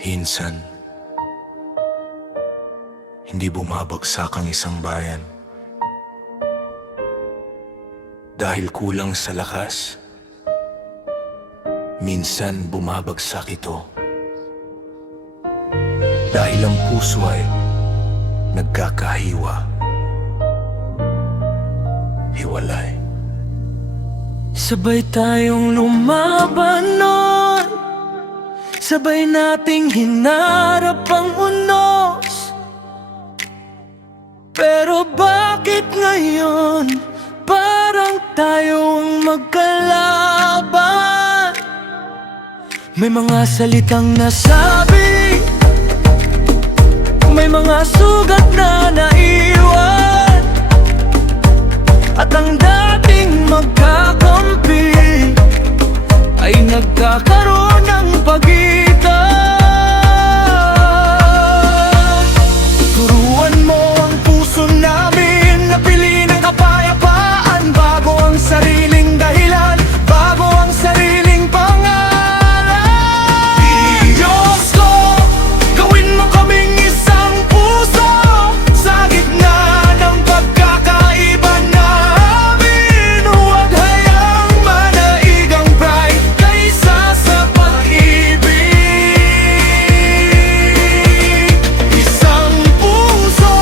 Hinsan, hindi bumabagsak ang isang bayan dahil kulang sa lakas. Minsan bumabagsak ito dahil ang puso ay nagkakahiwa, hiwalay. Sabay tayong lumaban nun, sabay nating hinarap ang unos. Pero bakit ngayon parang tayo ang magkalaban? May mga salitang nasabi, may mga sugat na naiwan, at ang dating magkakampi ay nagkakaroon ng pagitan. Turuan mo ang puso namin na piliin ang kapayapaan bago ang sariling dahilan, bago ang sariling pangalan. Diyos ko, gawin mo kaming isang puso sa gitna ng pagkakaiba namin. Huwag hayang manaig ang pride kaysa sa pag-ibig. Isang puso,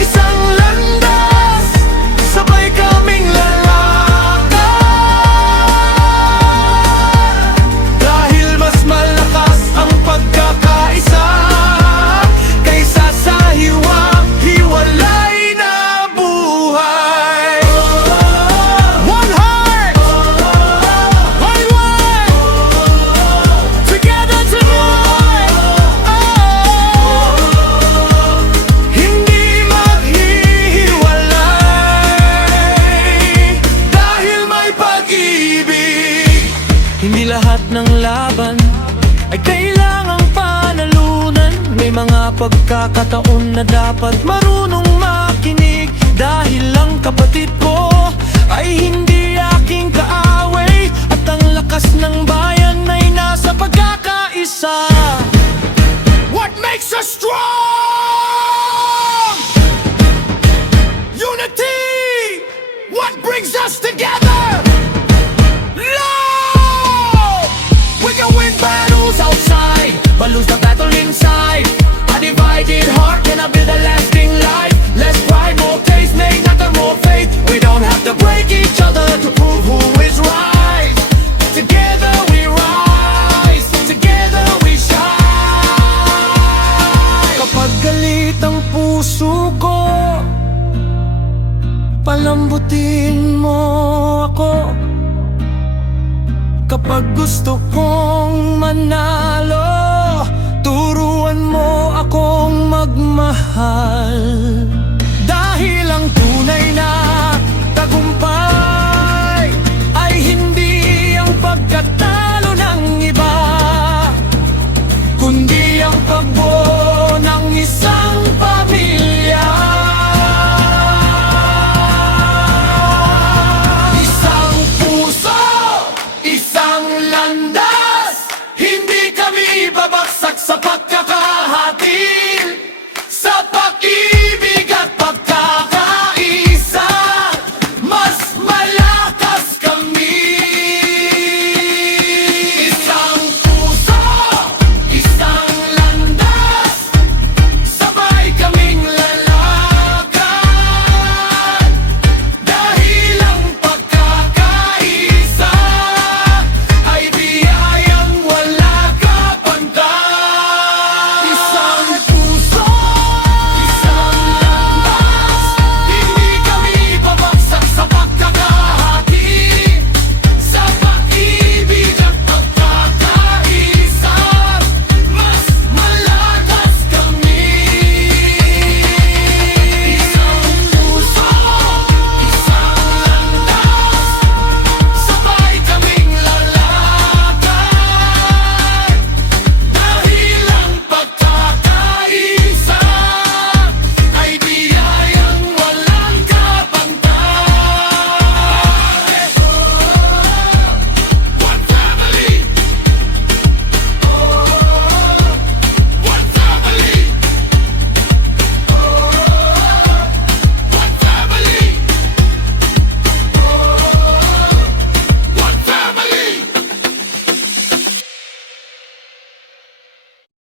isang landas, sabay kaming lalakad. Dahil mas malakas ang pagkakaisa kaysa sa hiwa-hiwalay na buhay. One heart, one way, together tonight. Hindi maghihiwalay dahil may pag-ibig. Hindi lahat ng laban ay kailangang panalunan. May mga pagkakataon na dapat marunong makinig. Dahil ang kapatid ko ay hindi aking kaaway, at ang lakas ng bayan ay nasa pagkakaisa. What makes us strong? Unity! What brings us together? Love! We can win battles outside, but lose the battle inside. A divided heart cannot build a lasting life. Less pride, more taste, make nothing more faith. We don't have to break each other to prove who is right. Together we rise, together we shine. Kapag galit ang puso ko, palambutin mo ako. Kapag gusto kong manalo, turuan mo akong magmahal. Dahil ang tunay na